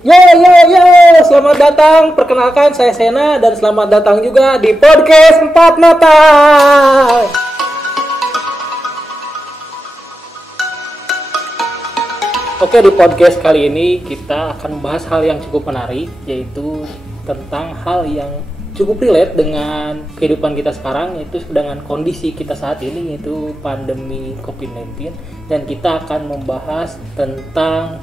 Yo yo yo, selamat datang. Perkenalkan saya Sena dan selamat datang juga di podcast Empat Mata. Oke, di podcast kali ini kita akan membahas hal yang cukup menarik, yaitu tentang hal yang cukup relate dengan kehidupan kita sekarang, yaitu dengan kondisi kita saat ini, yaitu pandemi COVID-19. Dan kita akan membahas tentang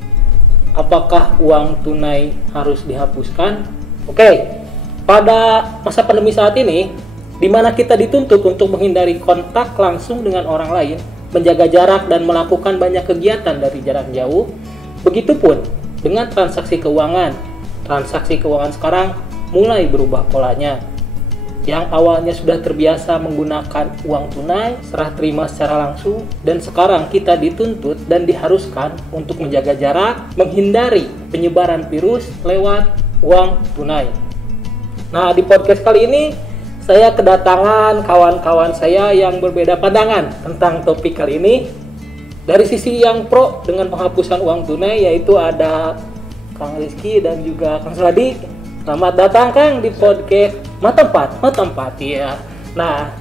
apakah uang tunai harus dihapuskan? Oke, pada masa pandemi saat ini, di mana kita dituntut untuk menghindari kontak langsung dengan orang lain, menjaga jarak dan melakukan banyak kegiatan dari jarak jauh, begitupun dengan transaksi keuangan. Transaksi keuangan sekarang mulai berubah polanya. Yang awalnya sudah terbiasa menggunakan uang tunai, serah terima secara langsung, dan sekarang kita dituntut dan diharuskan untuk menjaga jarak, menghindari penyebaran virus lewat uang tunai. Nah, di podcast kali ini saya kedatangan kawan-kawan saya yang berbeda pandangan tentang topik kali ini. Dari sisi yang pro dengan penghapusan uang tunai, yaitu ada Kang Rizky dan juga Kang Sladi. Selamat datang Kang di podcast Mata Empat ya. Nah,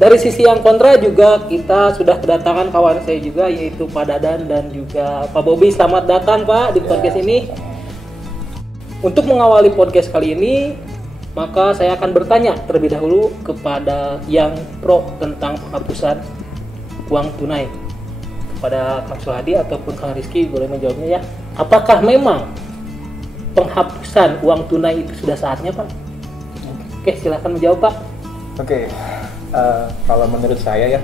dari sisi yang kontra juga kita sudah kedatangan kawan saya juga, yaitu Pak Dadan dan juga Pak Bobi. Selamat datang Pak di podcast ini. Untuk mengawali podcast kali ini, maka saya akan bertanya terlebih dahulu kepada yang pro tentang penghapusan uang tunai. Kepada Kang Suhadi ataupun Kang Rizky boleh menjawabnya ya. Apakah memang penghapusan uang tunai itu sudah saatnya, Pak? Oke, silakan menjawab, Pak. Oke, kalau menurut saya ya,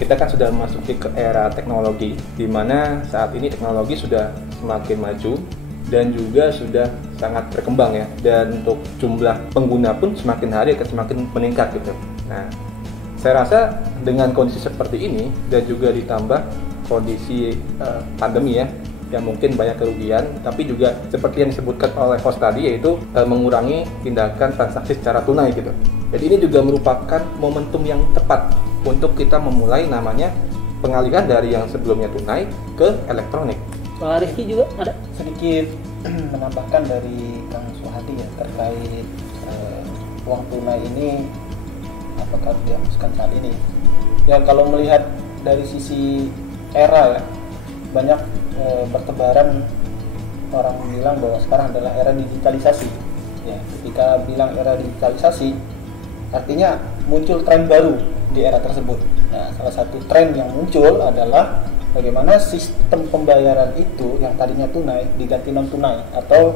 kita kan sudah memasuki ke era teknologi, di mana saat ini teknologi sudah semakin maju dan juga sudah sangat berkembang ya, dan untuk jumlah pengguna pun semakin hari akan semakin meningkat gitu. Nah, saya rasa dengan kondisi seperti ini dan juga ditambah kondisi pandemi ya, yang mungkin banyak kerugian, tapi juga seperti yang disebutkan oleh host tadi, yaitu mengurangi tindakan transaksi secara tunai gitu. Jadi ini juga merupakan momentum yang tepat untuk kita memulai namanya pengalihan dari yang sebelumnya tunai ke elektronik. Pak Rizky juga ada sedikit menambahkan dari Kang Suhadi ya, terkait uang tunai ini apakah dihapuskan saat ini. Ya, kalau melihat dari sisi era ya, banyak bertebaran orang bilang bahwa sekarang adalah era digitalisasi. Ya, ketika bilang era digitalisasi, artinya muncul tren baru di era tersebut. Nah, salah satu tren yang muncul adalah bagaimana sistem pembayaran itu yang tadinya tunai diganti non tunai atau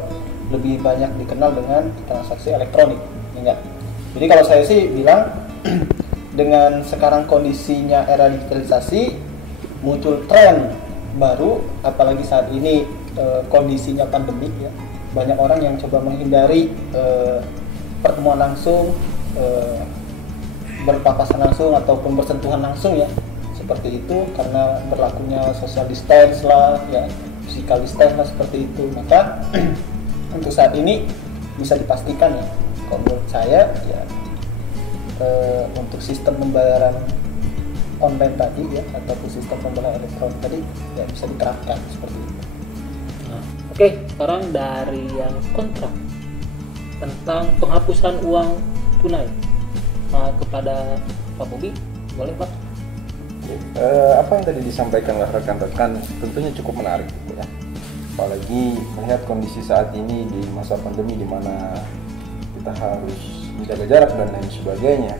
lebih banyak dikenal dengan transaksi elektronik. Ya. Jadi kalau saya sih bilang dengan sekarang kondisinya era digitalisasi, muncul tren baru, apalagi saat ini kondisinya pandemik ya, banyak orang yang coba menghindari pertemuan langsung, berpapasan langsung ataupun bersentuhan langsung ya, seperti itu, karena berlakunya social distance lah ya, physical distance lah, seperti itu. Maka untuk saat ini bisa dipastikan ya, kalau menurut saya ya, untuk sistem pembayaran online tadi ya, ataupun sistem pembayaran elektronik tadi ya bisa diterapkan seperti itu. Nah, oke, sekarang dari yang kontra tentang penghapusan uang tunai, kepada Pak Bobi, boleh Pak? Apa yang tadi disampaikan oleh rekan-rekan tentunya cukup menarik gitu ya. Apalagi melihat kondisi saat ini di masa pandemi, di mana kita harus menjaga jarak dan lain sebagainya.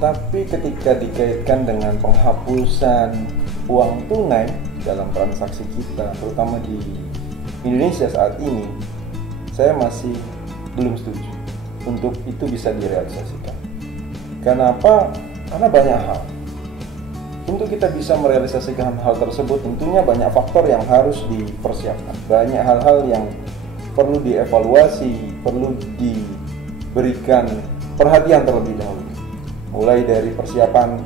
Tapi ketika dikaitkan dengan penghapusan uang tunai dalam transaksi kita, terutama di Indonesia saat ini, saya masih belum setuju untuk itu bisa direalisasikan. Kenapa? Karena banyak hal. Untuk kita bisa merealisasikan hal tersebut, tentunya banyak faktor yang harus dipersiapkan. Banyak hal-hal yang perlu dievaluasi, perlu diberikan perhatian terlebih dahulu. Mulai dari persiapan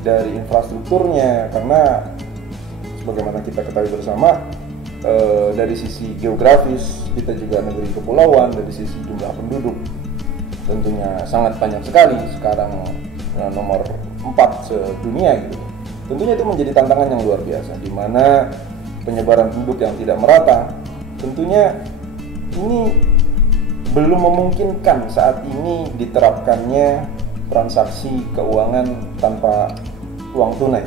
dari infrastrukturnya, karena sebagaimana kita ketahui bersama, dari sisi geografis kita juga negeri kepulauan, dari sisi jumlah penduduk tentunya sangat banyak sekali, sekarang nomor 4 sedunia gitu. Tentunya itu menjadi tantangan yang luar biasa, di mana penyebaran penduduk yang tidak merata tentunya ini belum memungkinkan saat ini diterapkannya transaksi keuangan tanpa uang tunai.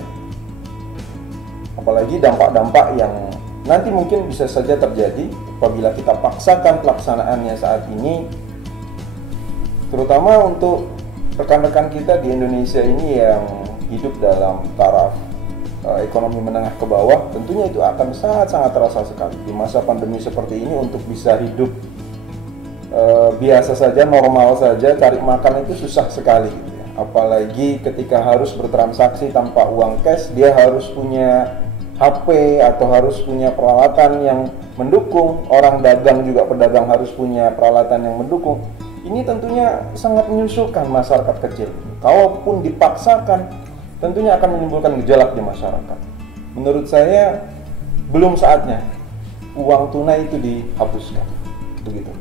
Apalagi dampak-dampak yang nanti mungkin bisa saja terjadi apabila kita paksakan pelaksanaannya saat ini, terutama untuk rekan-rekan kita di Indonesia ini yang hidup dalam taraf ekonomi menengah ke bawah. Tentunya itu akan sangat-sangat terasa sekali di masa pandemi seperti ini. Untuk bisa hidup biasa saja, normal saja, cari makan itu susah sekali gitu ya. Apalagi ketika harus bertransaksi tanpa uang cash, dia harus punya HP atau harus punya peralatan yang mendukung. Orang dagang juga, pedagang harus punya peralatan yang mendukung. Ini tentunya sangat menyusahkan masyarakat kecil. Kalaupun dipaksakan, tentunya akan menimbulkan gejolak di masyarakat. Menurut saya belum saatnya uang tunai itu dihapuskan. Begitu.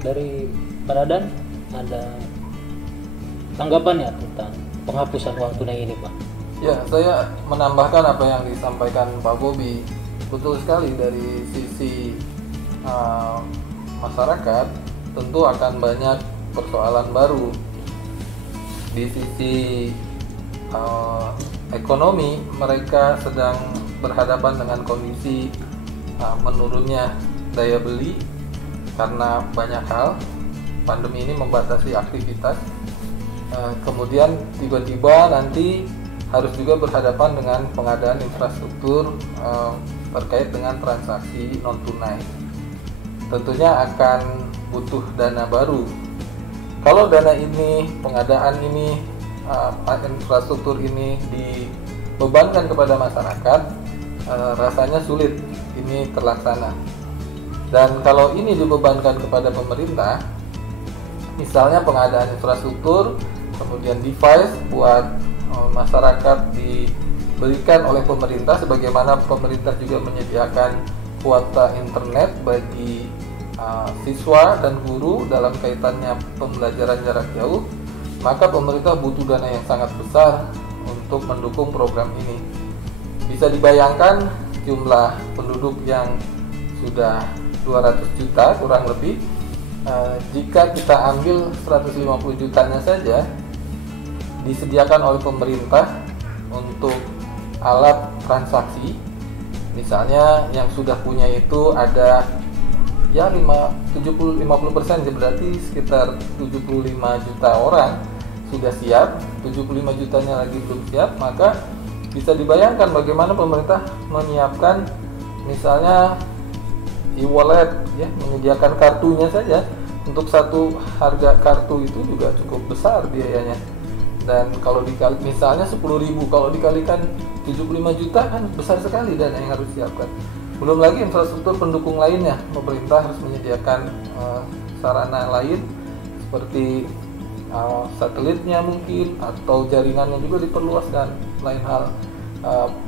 Dari Pak Dadan ada tanggapannya tentang penghapusan uang tunai ini, Pak? Ya, saya menambahkan apa yang disampaikan Pak Bobi. Betul sekali, dari sisi masyarakat tentu akan banyak persoalan baru. Di sisi ekonomi, mereka sedang berhadapan dengan kondisi menurunnya daya beli karena banyak hal. Pandemi ini membatasi aktivitas, kemudian tiba-tiba nanti harus juga berhadapan dengan pengadaan infrastruktur terkait dengan transaksi non tunai. Tentunya akan butuh dana baru. Kalau dana ini, pengadaan ini, infrastruktur ini dibebankan kepada masyarakat, rasanya sulit ini terlaksana. Dan kalau ini dibebankan kepada pemerintah, misalnya pengadaan infrastruktur, kemudian device buat masyarakat diberikan oleh pemerintah, sebagaimana pemerintah juga menyediakan kuota internet bagi siswa dan guru dalam kaitannya pembelajaran jarak jauh, maka pemerintah butuh dana yang sangat besar untuk mendukung program ini. Bisa dibayangkan jumlah penduduk yang sudah 200 juta kurang lebih, jika kita ambil 150 jutanya saja disediakan oleh pemerintah untuk alat transaksi, misalnya yang sudah punya itu ada ya 50%, berarti sekitar 75 juta orang sudah siap, 75 jutanya lagi belum siap, maka bisa dibayangkan bagaimana pemerintah menyiapkan misalnya e-wallet, ya, menyediakan kartunya saja. Untuk satu harga kartu itu juga cukup besar biayanya. Dan kalau dikali misalnya 10.000, kalau dikalikan 75 juta kan besar sekali dana yang harus disiapkan. Belum lagi infrastruktur pendukung lainnya, pemerintah harus menyediakan sarana lain seperti satelitnya mungkin, atau jaringannya juga diperluas, dan lain hal.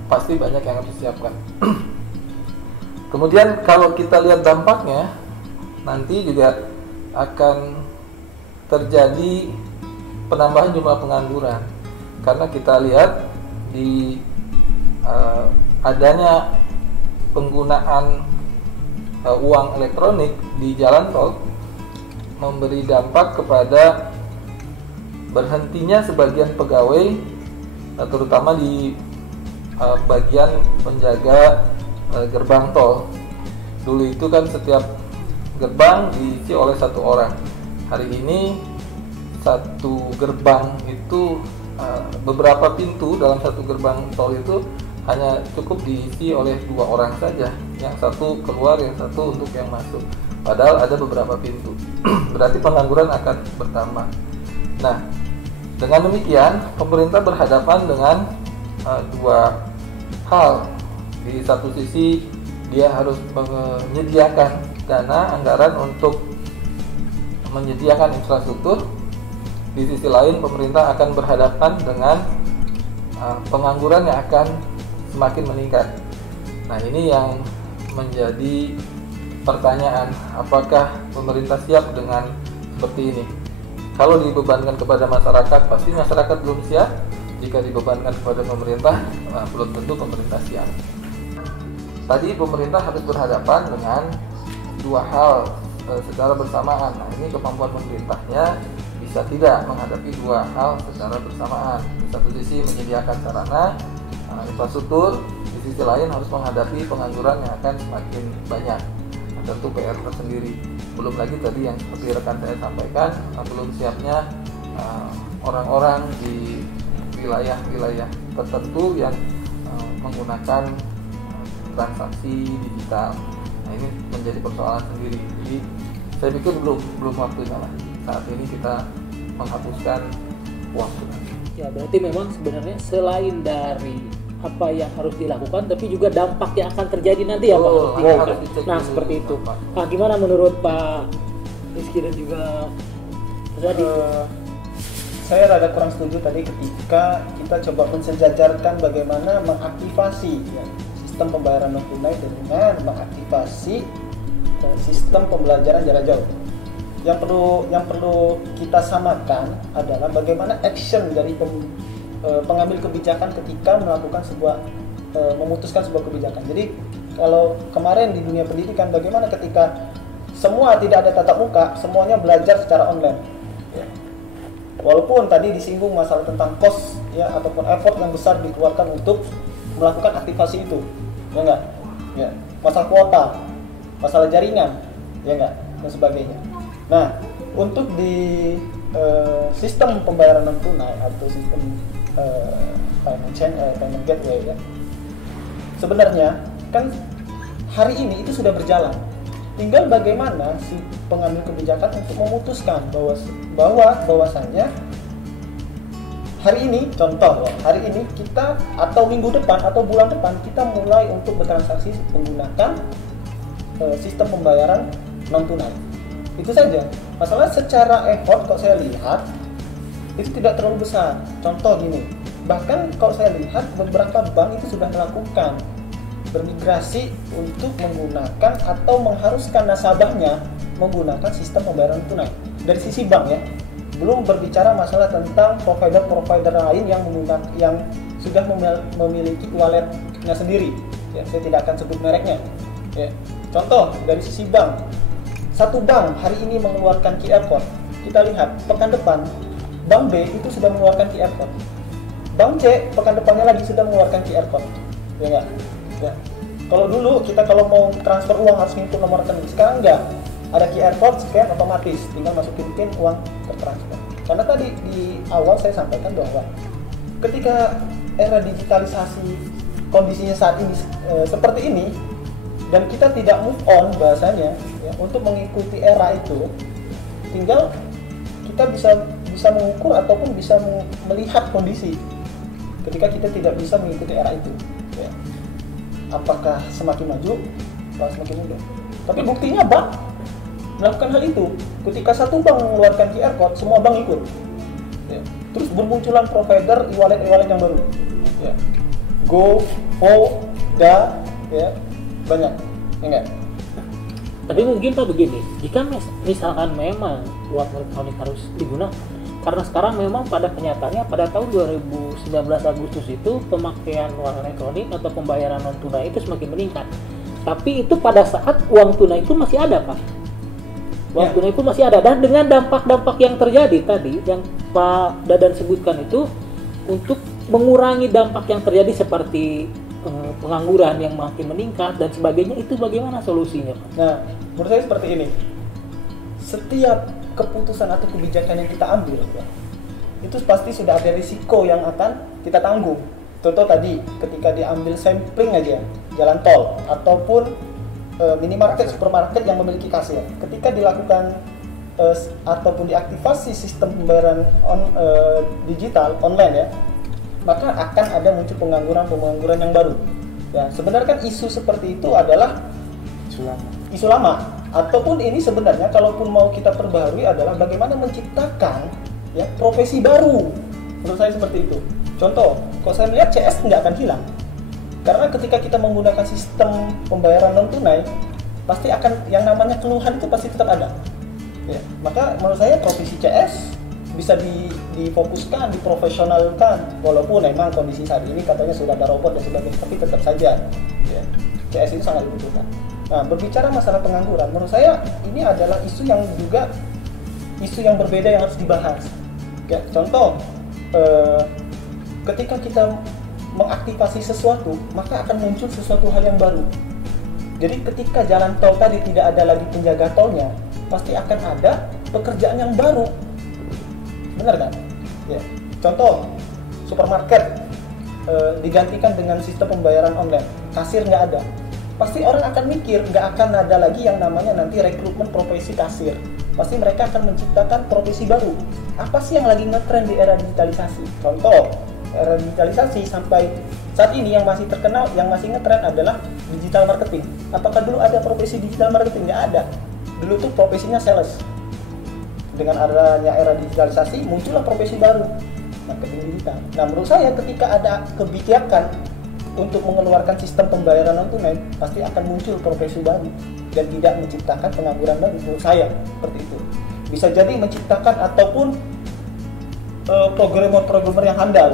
Pasti banyak yang harus disiapkan. Kemudian kalau kita lihat dampaknya, nanti juga akan terjadi penambahan jumlah pengangguran, karena kita lihat di adanya penggunaan uang elektronik di jalan tol memberi dampak kepada berhentinya sebagian pegawai, terutama di bagian penjaga gerbang tol. Dulu itu kan setiap gerbang diisi oleh satu orang. Hari ini satu gerbang itu beberapa pintu dalam satu gerbang tol itu hanya cukup diisi oleh 2 orang saja, yang satu keluar, yang satu untuk yang masuk, padahal ada beberapa pintu. Berarti pengangguran akan bertambah. Nah, dengan demikian pemerintah berhadapan dengan 2 hal. Di satu sisi dia harus menyediakan dana anggaran untuk menyediakan infrastruktur. Di sisi lain pemerintah akan berhadapan dengan pengangguran yang akan semakin meningkat. Nah, ini yang menjadi pertanyaan, apakah pemerintah siap dengan seperti ini? Kalau dibebankan kepada masyarakat, pasti masyarakat belum siap. Jika dibebankan kepada pemerintah, belum tentu pemerintah siap. tadi pemerintah harus berhadapan dengan dua hal secara bersamaan. Nah, ini kemampuan pemerintahnya bisa tidak menghadapi dua hal secara bersamaan. Di satu sisi menyediakan sarana infrastruktur, di sisi lain harus menghadapi pengangguran yang akan semakin banyak. Nah, tentu PR tersendiri. Belum lagi tadi yang seperti rekan saya sampaikan, belum siapnya orang-orang di wilayah-wilayah tertentu yang menggunakan transaksi digital. Nah, ini menjadi persoalan sendiri. Jadi saya pikir belum waktunya lah. Saat ini kita menghapuskan uang tunai. Ya berarti memang sebenarnya selain dari apa yang harus dilakukan, tapi juga dampak yang akan terjadi nanti ya Pak. Nah seperti itu. Nah, gimana menurut Pak Rizky dan juga tadi? Saya rada kurang setuju tadi ketika kita coba mensejajarkan bagaimana mengaktifasi ya, sistem pembayaran non tunai dengan mengaktifasi sistem pembelajaran jarak jauh. Yang perlu kita samakan adalah bagaimana action dari pengambil kebijakan ketika melakukan memutuskan sebuah kebijakan. Jadi kalau kemarin di dunia pendidikan bagaimana ketika semua tidak ada tatap muka, semuanya belajar secara online. Ya. Walaupun tadi disinggung masalah tentang cost ya ataupun effort yang besar dikeluarkan untuk melakukan aktivasi itu, ya enggak? Ya. Masalah kuota, masalah jaringan, ya enggak, dan sebagainya. Nah, untuk di sistem pembayaran non tunai atau sistem payment gateway ya, sebenarnya kan hari ini itu sudah berjalan. Tinggal bagaimana si pengambil kebijakan untuk memutuskan bahwasanya hari ini, contoh ya, hari ini kita atau minggu depan atau bulan depan kita mulai untuk bertransaksi menggunakan sistem pembayaran non tunai. Itu saja. Masalah secara effort kalau saya lihat itu tidak terlalu besar. Contoh gini, bahkan kalau saya lihat beberapa bank itu sudah melakukan bermigrasi untuk menggunakan atau mengharuskan nasabahnya menggunakan sistem pembayaran tunai dari sisi bank ya. Belum berbicara masalah tentang provider lain yang sudah memiliki walletnya sendiri. Ya, saya tidak akan sebut mereknya. Ya. Contoh dari sisi bank, satu bank hari ini mengeluarkan QR code. Kita lihat pekan depan bank B itu sudah mengeluarkan QR code. Bank C pekan depannya lagi sudah mengeluarkan QR code. Ya enggak? Ya. Kalau dulu kita kalau mau transfer uang harus input nomor rekening, sekarang enggak. Ada QR code, scan otomatis, tinggal masukin PIN, uang tertransfer. Karena tadi di awal saya sampaikan bahwa ketika era digitalisasi kondisinya saat ini seperti ini dan kita tidak move on bahasanya ya, untuk mengikuti era itu, tinggal kita bisa mengukur ataupun bisa melihat kondisi ketika kita tidak bisa mengikuti era itu ya. Apakah semakin maju atau semakin mundur? Tapi buktinya bank melakukan hal itu. Ketika satu bank mengeluarkan QR code, semua bank ikut ya. Terus bermunculan provider e-wallet yang baru ya. Go, Po, Da ya, banyak ya enggak? Tapi mungkin Pak begini, jika misalkan memang uang elektronik harus digunakan, karena sekarang memang pada kenyataannya pada tahun 2019 Agustus itu pemakaian uang elektronik atau pembayaran non tunai itu semakin meningkat. Tapi itu pada saat uang tunai itu masih ada Pak. Uang tunai itu masih ada, dan dengan dampak-dampak yang terjadi tadi yang Pak Dadan sebutkan itu untuk mengurangi dampak yang terjadi seperti pengangguran yang makin meningkat dan sebagainya, itu bagaimana solusinya Pak? Nah, menurut saya seperti ini. Setiap keputusan atau kebijakan yang kita ambil ya, itu pasti sudah ada risiko yang akan kita tanggung. Contoh tadi ketika diambil sampling aja jalan tol ataupun minimarket, supermarket yang memiliki kasir, ketika dilakukan ataupun diaktifasi sistem pembayaran digital online ya, maka akan ada muncul pengangguran yang baru. Ya, sebenarnya kan isu seperti itu adalah isu lama. Ataupun ini sebenarnya kalaupun mau kita perbaharui adalah bagaimana menciptakan ya profesi baru. Menurut saya seperti itu. Contoh, kalau saya melihat CS nggak akan hilang. Karena ketika kita menggunakan sistem pembayaran non tunai, pasti akan yang namanya keluhan itu pasti tetap ada. Ya, maka menurut saya profesi CS bisa difokuskan, diprofesionalkan, walaupun memang kondisi saat ini katanya sudah ada robot dan sebagainya, tapi tetap saja ya, CS itu sangat dibutuhkan. Nah, berbicara masalah pengangguran, menurut saya ini adalah isu yang berbeda yang harus dibahas. Ya, contoh, ketika kita mengaktifasi sesuatu, maka akan muncul sesuatu hal yang baru. Jadi ketika jalan tol tadi tidak ada lagi penjaga tolnya, pasti akan ada pekerjaan yang baru. Benar kan? Ya. Contoh, supermarket digantikan dengan sistem pembayaran online, kasir nggak ada, pasti orang akan mikir nggak akan ada lagi yang namanya nanti rekrutmen profesi kasir. Pasti mereka akan menciptakan profesi baru. Apa sih yang lagi ngetren di era digitalisasi? Contoh, era digitalisasi sampai saat ini yang masih terkenal, yang masih ngetren adalah digital marketing. Apakah dulu ada profesi digital marketing? Nggak ada. Dulu tuh profesinya sales. Dengan adanya era digitalisasi muncullah profesi baru, marketing digital. Nah, menurut saya ketika ada kebijakan untuk mengeluarkan sistem pembayaran non tunai, pasti akan muncul profesi baru dan tidak menciptakan pengangguran baru. Menurut saya seperti itu. Bisa jadi menciptakan ataupun programmer yang handal,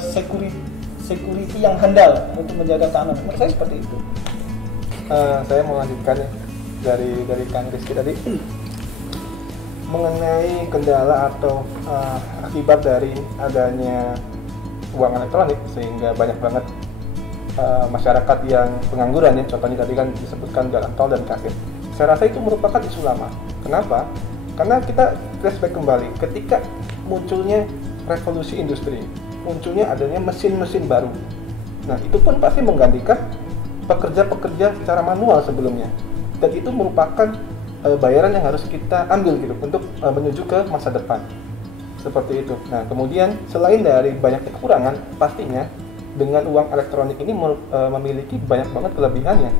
security yang handal untuk menjaga keamanan. Menurut saya seperti itu. Saya mau lanjutkan ya dari Kang Rizky tadi mengenai kendala atau akibat dari adanya uang elektronik sehingga banyak banget masyarakat yang pengangguran ya. Contohnya tadi kan disebutkan jalan tol dan kasir. Saya rasa itu merupakan isu lama. Kenapa? Karena kita flashback kembali ketika munculnya revolusi industri, munculnya adanya mesin-mesin baru. Nah, itu pun pasti menggantikan pekerja-pekerja secara manual sebelumnya. Dan itu merupakan bayaran yang harus kita ambil gitu untuk menuju ke masa depan. Seperti itu. Nah, kemudian selain dari banyaknya kekurangan, pastinya dengan uang elektronik ini memiliki banyak banget kelebihannya.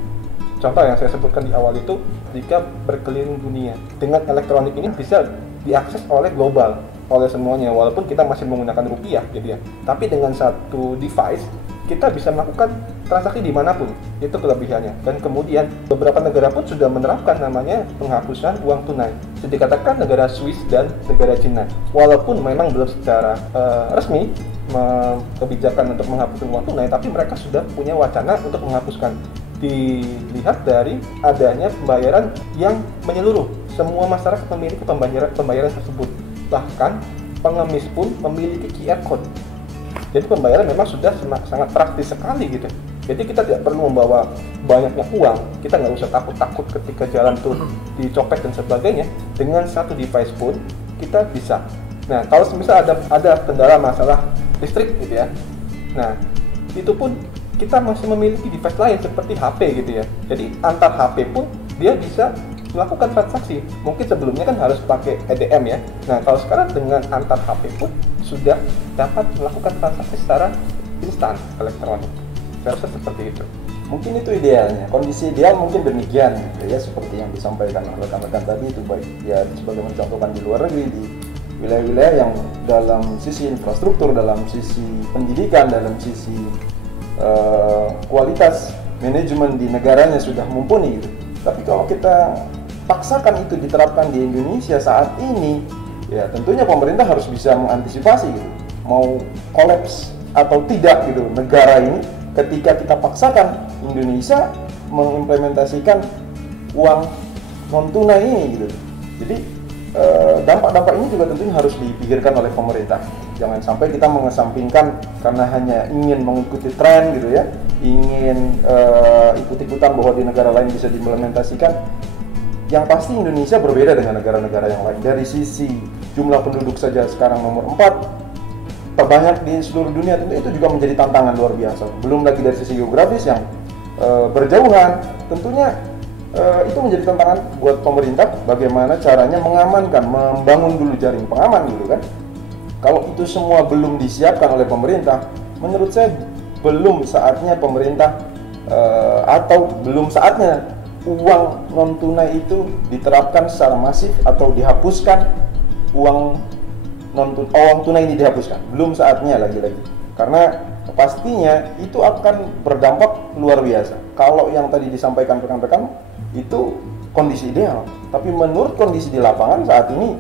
Contoh yang saya sebutkan di awal itu, jika berkeliling dunia dengan elektronik ini bisa diakses oleh global, oleh semuanya, walaupun kita masih menggunakan rupiah gitu ya. Tapi dengan satu device kita bisa melakukan transaksi dimanapun, itu kelebihannya. Dan kemudian beberapa negara pun sudah menerapkan namanya penghapusan uang tunai. Jadi dikatakan negara Swiss dan negara Cina, walaupun memang belum secara resmi kebijakan untuk menghapuskan uang tunai, tapi mereka sudah punya wacana untuk menghapuskan. Dilihat dari adanya pembayaran yang menyeluruh, semua masyarakat memiliki pembayaran tersebut. Bahkan pengemis pun memiliki QR code. Jadi pembayaran memang sudah sangat praktis sekali gitu. Jadi kita tidak perlu membawa banyaknya uang, kita nggak usah takut-takut ketika jalan tuh dicopet dan sebagainya. Dengan satu device pun kita bisa. Nah, kalau misalnya ada kendala masalah listrik gitu ya, nah itu pun kita masih memiliki device lain seperti HP gitu ya. Jadi antar HP pun dia bisa melakukan transaksi. Mungkin sebelumnya kan harus pakai EDM ya. Nah, kalau sekarang dengan antar HP pun sudah dapat melakukan transaksi secara instan elektronik. Saya rasa seperti itu. Mungkin itu idealnya. Kondisi ideal mungkin demikian gitu ya, seperti yang disampaikan oleh rekan-rekan tadi itu, baik ya sebagai mencontohkan di luar negeri, di wilayah-wilayah yang dalam sisi infrastruktur, dalam sisi pendidikan, dalam sisi kualitas manajemen di negaranya sudah mumpuni gitu. Tapi kalau kita paksakan itu diterapkan di Indonesia saat ini, ya tentunya pemerintah harus bisa mengantisipasi gitu. Mau kolaps atau tidak gitu negara ini ketika kita paksakan Indonesia mengimplementasikan uang non tunai ini gitu. Jadi dampak-dampak ini juga tentunya harus dipikirkan oleh pemerintah. Jangan sampai kita mengesampingkan karena hanya ingin mengikuti tren gitu ya, ingin ikut-ikutan bahwa di negara lain bisa diimplementasikan. Yang pasti Indonesia berbeda dengan negara-negara yang lain. Dari sisi jumlah penduduk saja sekarang nomor 4 terbanyak di seluruh dunia, tentu itu juga menjadi tantangan luar biasa. Belum lagi dari sisi geografis yang berjauhan, tentunya itu menjadi tantangan buat pemerintah bagaimana caranya mengamankan, membangun dulu jaring pengaman gitu kan. Kalau itu semua belum disiapkan oleh pemerintah, menurut saya belum saatnya pemerintah atau belum saatnya uang non tunai itu diterapkan secara masif atau dihapuskan. Uang tunai ini dihapuskan, belum saatnya lagi-lagi. Karena pastinya itu akan berdampak luar biasa. Kalau yang tadi disampaikan rekan-rekan itu kondisi ideal, tapi menurut kondisi di lapangan saat ini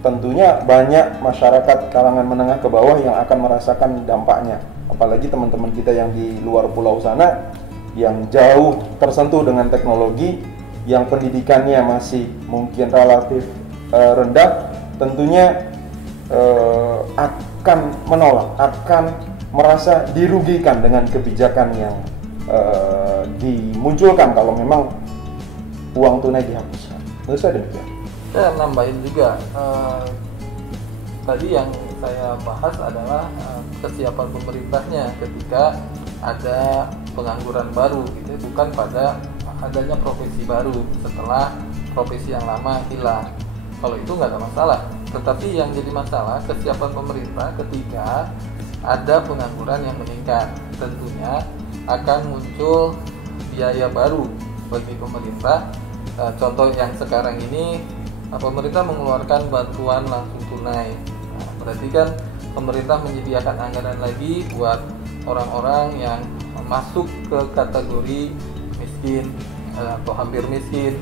tentunya banyak masyarakat kalangan menengah ke bawah yang akan merasakan dampaknya. Apalagi teman-teman kita yang di luar pulau sana yang jauh tersentuh dengan teknologi, yang pendidikannya masih mungkin relatif rendah, tentunya akan menolak, akan merasa dirugikan dengan kebijakan yang dimunculkan kalau memang uang tunai dihapuskan. Menurut saya demikian. Saya nambahin juga, tadi yang saya bahas adalah kesiapan pemerintahnya ketika ada pengangguran baru, gitu, bukan pada adanya profesi baru setelah profesi yang lama hilang. Kalau itu nggak ada masalah. Tetapi yang jadi masalah kesiapan pemerintah ketika ada pengangguran yang meningkat. Tentunya akan muncul biaya baru bagi pemerintah. Contoh yang sekarang ini, pemerintah mengeluarkan bantuan langsung tunai. Berarti kan pemerintah menyediakan anggaran lagi buat orang-orang yang masuk ke kategori miskin atau hampir miskin,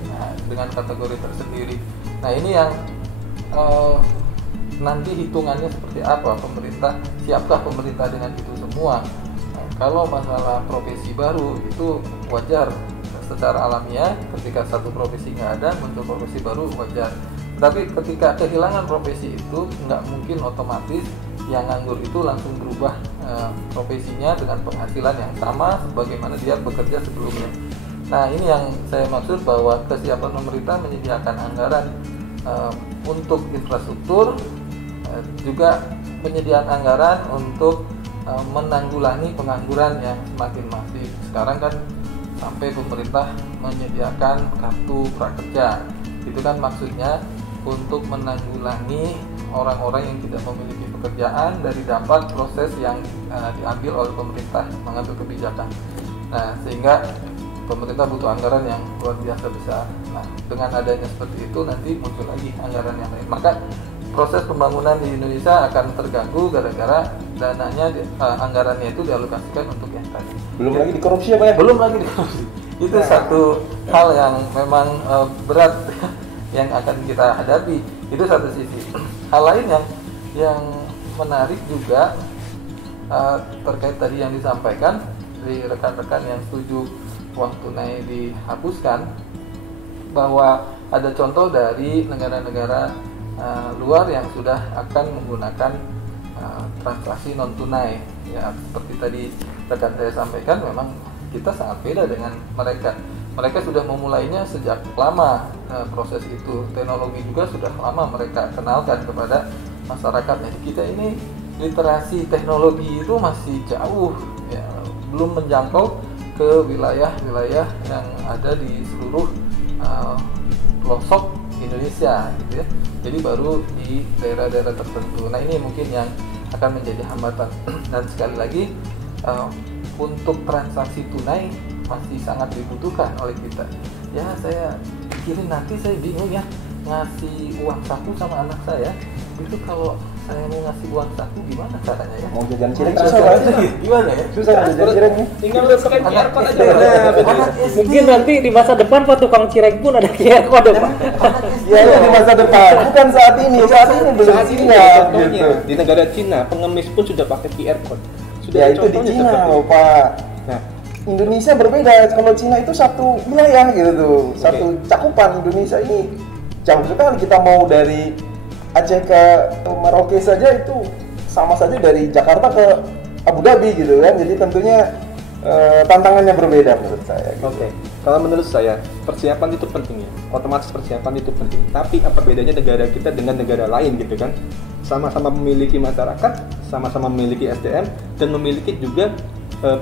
dengan kategori tersendiri. Nah, ini yang nanti hitungannya seperti apa pemerintah, siapkah pemerintah dengan itu semua? Nah, kalau masalah profesi baru itu wajar secara alamiah, ketika satu profesi nggak ada muncul profesi baru wajar. Tapi ketika kehilangan profesi itu nggak mungkin otomatis yang nganggur itu langsung berubah profesinya dengan penghasilan yang sama sebagaimana dia bekerja sebelumnya. Nah, ini yang saya maksud bahwa kesiapan pemerintah menyediakan anggaran untuk infrastruktur, juga penyediaan anggaran untuk menanggulangi pengangguran yang semakin masif. Sekarang kan sampai pemerintah menyediakan kartu prakerja. Itu kan maksudnya untuk menanggulangi orang-orang yang tidak memiliki pekerjaan dari dampak proses yang diambil oleh pemerintah mengambil kebijakan. Nah, sehingga pemerintah butuh anggaran yang luar biasa besar. Nah, dengan adanya seperti itu nanti muncul lagi anggaran yang lain. Maka proses pembangunan di Indonesia akan terganggu gara-gara dananya, anggarannya itu dialokasikan untuk yang tadi. Belum lagi dikorupsi ya Pak ya? Belum lagi dikorupsi. Itu satu hal yang memang berat yang akan kita hadapi. Itu satu sisi. Hal lain yang menarik juga terkait tadi yang disampaikan dari rekan-rekan yang setuju uang tunai dihapuskan, bahwa ada contoh dari negara-negara luar yang sudah akan menggunakan transaksi non tunai. Ya, seperti tadi rekan saya sampaikan, memang kita sangat beda dengan mereka. Mereka sudah memulainya sejak lama, proses itu. Teknologi juga sudah lama mereka kenalkan kepada masyarakatnya. Kita ini literasi teknologi itu masih jauh, ya, belum menjangkau ke wilayah-wilayah yang ada di seluruh pelosok Indonesia, gitu ya. Jadi baru di daerah-daerah tertentu. Nah, ini mungkin yang akan menjadi hambatan. Dan sekali lagi, untuk transaksi tunai masih sangat dibutuhkan oleh kita. Ya, saya pikirin nanti saya bingung ya, ngasih uang saku sama anak saya. Itu kalau saya mau ngasih uang saku gimana caranya ya? Mau jajan cireng susah Pak. Gimana ya? Susah jajan cireng ya. Tinggal scan QR code aja. Mungkin SD. nanti di masa depan Pak tukang cireng pun ada QR code Pak. Iya, di masa depan. Bukan saat ini. Saat ini belum siap Contohnya, gitu. di negara Cina pengemis pun sudah pakai QR code. Ya itu di contohnya Cina seperti loh itu. Pak. Nah, Indonesia berbeda. Kalau Cina itu satu wilayah gitu tuh, satu cakupan. Indonesia ini jauh sekali. Kita mau dari Aceh ke Merauke saja itu sama saja dari Jakarta ke Abu Dhabi gitu kan. Jadi tentunya tantangannya berbeda menurut saya. Gitu. Oke, kalau menurut saya persiapan itu penting ya. Otomatis persiapan itu penting. Tapi apa bedanya negara kita dengan negara lain gitu kan? Sama-sama memiliki masyarakat, sama-sama memiliki SDM, dan memiliki juga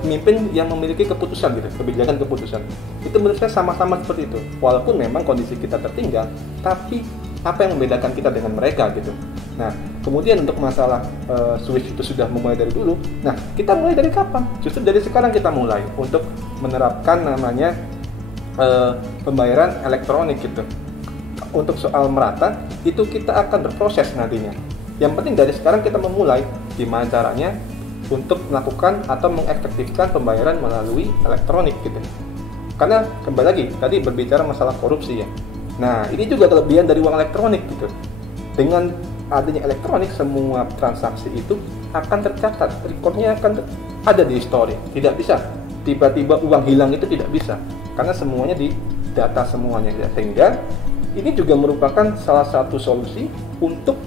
pemimpin yang memiliki keputusan gitu, kebijakan keputusan. Itu menurut saya sama-sama seperti itu. Walaupun memang kondisi kita tertinggal, tapi apa yang membedakan kita dengan mereka gitu. Nah, kemudian untuk masalah switch itu sudah memulai dari dulu. Nah, kita mulai dari kapan? Justru dari sekarang kita mulai untuk menerapkan namanya pembayaran elektronik gitu. Untuk soal merata, itu kita akan berproses nantinya. Yang penting dari sekarang kita memulai gimana caranya untuk melakukan atau mengefektifkan pembayaran melalui elektronik gitu. Karena kembali lagi tadi berbicara masalah korupsi ya. Nah, ini juga kelebihan dari uang elektronik gitu. Dengan adanya elektronik, semua transaksi itu akan tercatat, rekodnya akan ada di histori. Tidak bisa tiba-tiba uang hilang itu tidak bisa, karena semuanya di data semuanya ya. Sehingga ini juga merupakan salah satu solusi untuk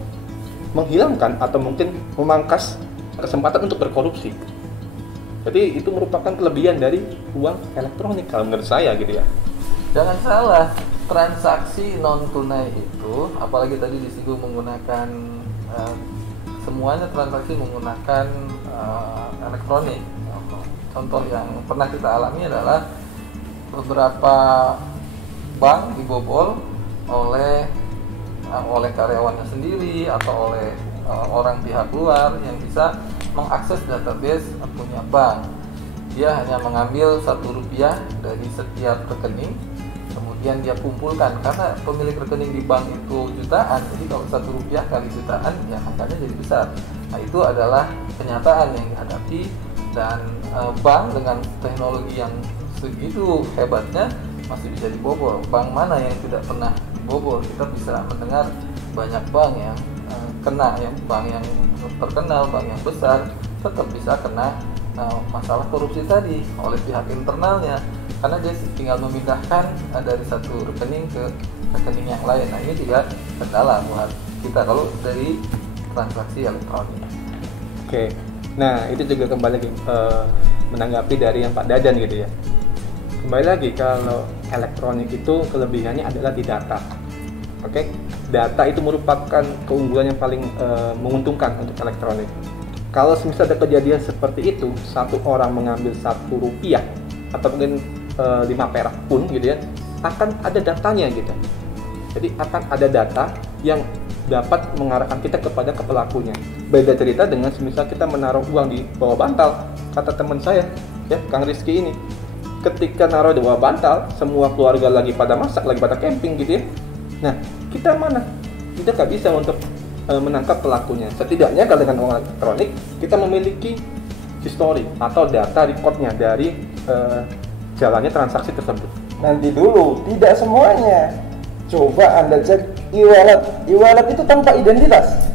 menghilangkan atau mungkin memangkas kesempatan untuk berkorupsi. Jadi itu merupakan kelebihan dari uang elektronik kalau menurut saya gitu ya. Jangan salah, transaksi non tunai itu, apalagi tadi disinggung menggunakan semuanya transaksi menggunakan elektronik. Contoh yang pernah kita alami adalah beberapa bank dibobol oleh karyawannya sendiri atau oleh orang pihak luar yang bisa mengakses database punya bank. Dia hanya mengambil Rp1 dari setiap rekening, kemudian dia kumpulkan, karena pemilik rekening di bank itu jutaan, jadi kalau Rp1 kali jutaan ya angkanya jadi besar. Nah, itu adalah kenyataan yang dihadapi, dan bank dengan teknologi yang segitu hebatnya masih bisa dibobol. Bank mana yang tidak pernah dibobol? Kita bisa mendengar banyak bank yang kena, yang bank yang terkenal, bank yang besar tetap bisa kena masalah korupsi tadi oleh pihak internalnya, karena dia tinggal memindahkan dari satu rekening ke rekening yang lain. Nah, ini juga kendala buat kita kalau dari transaksi elektronik. Oke, nah itu juga kembali lagi menanggapi dari yang Pak Dadan gitu ya. Kembali lagi, kalau elektronik itu kelebihannya adalah di data. Oke, data itu merupakan keunggulan yang paling menguntungkan untuk elektronik. Kalau misalnya ada kejadian seperti itu, satu orang mengambil Rp1 atau mungkin 5 perak pun gitu ya, akan ada datanya gitu. Jadi akan ada data yang dapat mengarahkan kita kepada pelakunya. Beda cerita dengan misal kita menaruh uang di bawah bantal. Kata teman saya, ya Kang Rizky ini, ketika naruh di bawah bantal, semua keluarga lagi pada masak, lagi pada camping gitu ya. Nah, kita mana? Kita nggak bisa untuk menangkap pelakunya. Setidaknya kalau dengan uang elektronik, kita memiliki histori atau data recordnya dari jalannya transaksi tersebut. Nanti dulu, tidak semuanya. Coba Anda cek e-wallet itu tanpa identitas.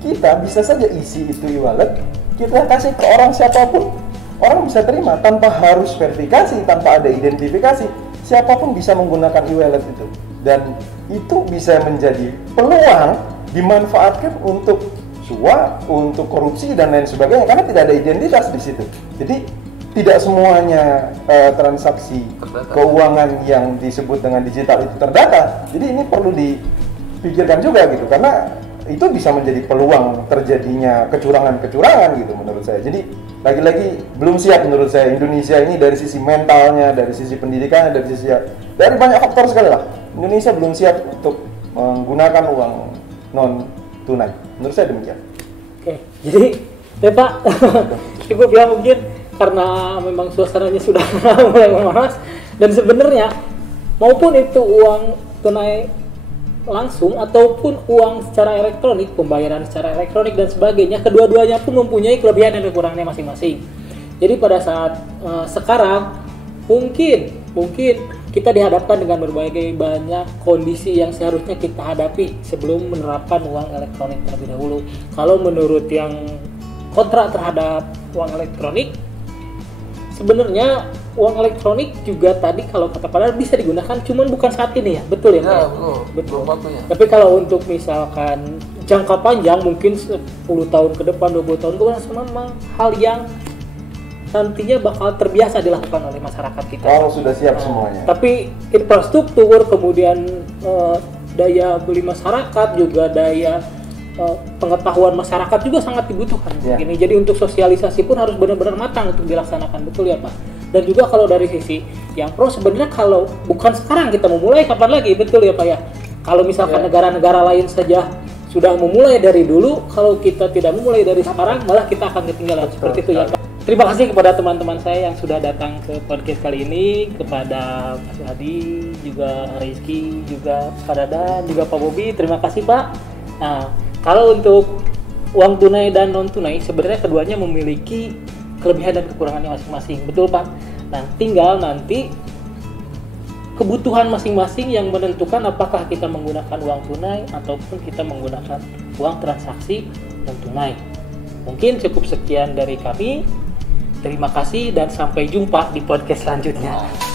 Kita bisa saja isi itu e-wallet, kita kasih ke orang siapapun, orang bisa terima tanpa harus verifikasi, tanpa ada identifikasi. Siapapun bisa menggunakan e-wallet itu, dan itu bisa menjadi peluang dimanfaatkan untuk suap, untuk korupsi dan lain sebagainya, karena tidak ada identitas di situ. Jadi tidak semuanya transaksi keuangan yang disebut dengan digital itu terdata. Jadi ini perlu dipikirkan juga gitu, karena itu bisa menjadi peluang terjadinya kecurangan-kecurangan gitu menurut saya. Jadi lagi-lagi belum siap menurut saya Indonesia ini, dari sisi mentalnya, dari sisi pendidikannya, dari banyak faktor sekali lah. Indonesia belum siap untuk menggunakan uang non tunai. Menurut saya demikian. Oke, jadi Pak, cukup ya mungkin karena memang suasananya sudah mulai memanas, dan sebenarnya maupun itu uang tunai langsung ataupun uang secara elektronik, pembayaran secara elektronik dan sebagainya, kedua-duanya pun mempunyai kelebihan dan kekurangannya masing-masing. Jadi pada saat sekarang mungkin kita dihadapkan dengan berbagai banyak kondisi yang seharusnya kita hadapi sebelum menerapkan uang elektronik terlebih dahulu. Kalau menurut yang kontra terhadap uang elektronik, sebenarnya uang elektronik juga tadi kalau kata Padahal bisa digunakan, cuman bukan saat ini ya, betul ya? Ya, betul. Waktunya. Tapi kalau untuk misalkan jangka panjang, mungkin 10 tahun ke depan, 20 tahun ke depan, memang hal yang nantinya bakal terbiasa dilakukan oleh masyarakat kita. Kalau sudah siap semuanya. Tapi infrastruktur, kemudian daya beli masyarakat, juga daya pengetahuan masyarakat juga sangat dibutuhkan. Ya. Ini jadi untuk sosialisasi pun harus benar-benar matang untuk dilaksanakan, betul ya Pak? Dan juga kalau dari sisi yang pro, sebenarnya kalau bukan sekarang kita memulai, kapan lagi, betul ya Pak ya? Kalau misalkan negara-negara lain saja sudah memulai dari dulu, kalau kita tidak memulai dari sekarang, malah kita akan ketinggalan. Seperti itu ya Pak. Terima kasih kepada teman-teman saya yang sudah datang ke podcast kali ini, kepada Pak Suhadi, juga Rizky, juga Pak Dadan, juga Pak Bobi. Terima kasih Pak. Nah, kalau untuk uang tunai dan non tunai, sebenarnya keduanya memiliki kelebihan dan kekurangannya masing-masing, betul Pak? Nah, tinggal nanti kebutuhan masing-masing yang menentukan apakah kita menggunakan uang tunai ataupun kita menggunakan uang transaksi non tunai. Mungkin cukup sekian dari kami. Terima kasih dan sampai jumpa di podcast selanjutnya.